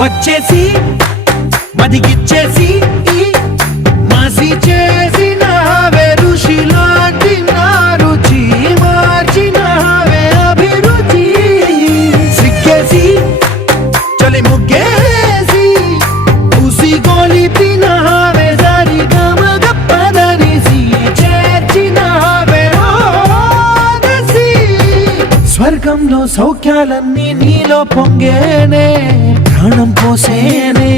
వచ్చేసి మదిగిచ్చేసి మాసి చేసినావే ఋషిలాంటి నా రుచి మార్చినావే అభిరుచి సిగ్గేసి చలి ముగ్గేసి పూసి గోలిపినావే సరి గమ గప్పదనిసి చేర్చినావే ఓదసి స్వర్గంలో సౌఖ్యాలన్నీ నీలో పొంగేనే ప్రాణం పోసేనే